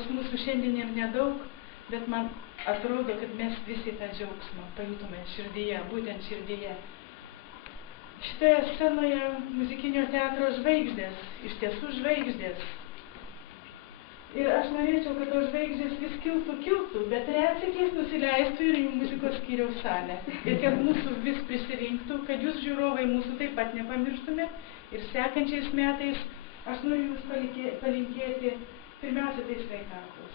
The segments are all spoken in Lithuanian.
nors mūsų šiandien ir nedaug, bet man atrodo, kad mes visi tą džiaugsmą pajutume širdyje, būtent širdyje. Šitoje scenoje muzikinio teatro žvaigždės, iš tiesų žvaigždės. Ir aš norėčiau, kad tos žvaigždės vis kiltų, bet retsykiais nusileistų ir į muzikos skyriaus salę. Ir kad mūsų vis prisirinktų, kad jūs žiūrovai mūsų taip pat nepamirštumėt. Ir sekančiais metais aš noriu jūs palinkėti pirmiausia tai sveikatos,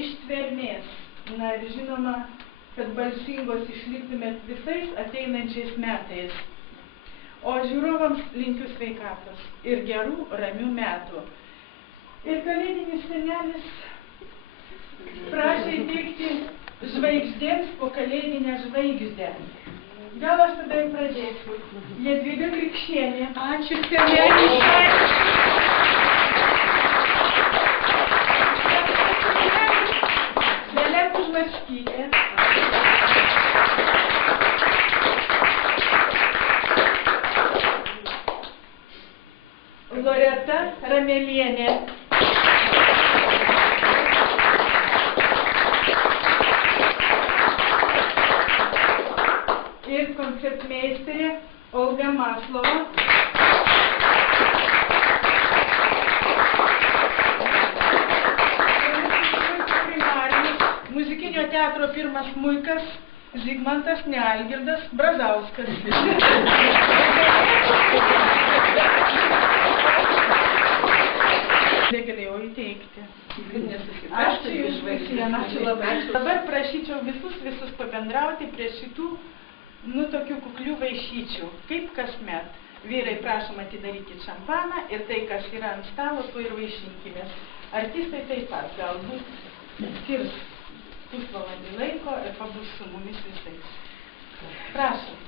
ištvermės, na ir žinoma, kad balsingos išliktumėt visais ateinančiais metais. O žiūrovams linkiu sveikatos ir gerų, ramių metų. Ir kalėdinis senelis prašė įteikti žvaigždėms po kalėdinę žvaigždę. Gal aš tada ir pradėsiu. Jadvyga Grikšienė. Ačiū, seneliui. Dalia Kužmarskytė. Loreta Ramelienė. Ir koncertmeisterė Olga Maslova. Muzikinio teatro pirmas smuikas Zigmantas Nealgirdas Brazauskas. Negalėjau įteikti. Ačiū Jums visiems. Ačiū labai. Dabar prašyčiau visus pabendrauti prie šitų tokių kuklių vaišyčių, kaip kasmet. Vyrai, prašom atidarykit šampaną ir tai, kas yra ant stalo, tuo ir vaišinkimės. Artistai taip pat galbūt skirs pusvalandį laiko ir pabus su mumis visais. Prašom.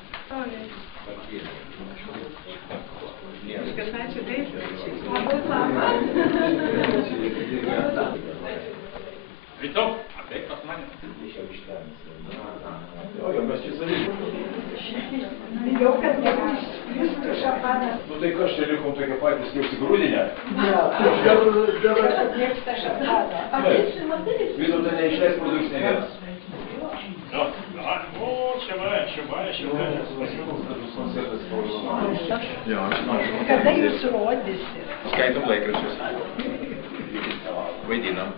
Viskas ačiū, taip. Rytau, ateik pas mane. Bijau, kad nepasklistų šampanas. Nu tai kas čia likom tokie patys kaip grūdinę? Dar mėgsta šampaną. Vytauta neišleis produkcinė vienas. O, čia va. Kada jūs rodysit? Skaitom laikraščius. Vaidinam.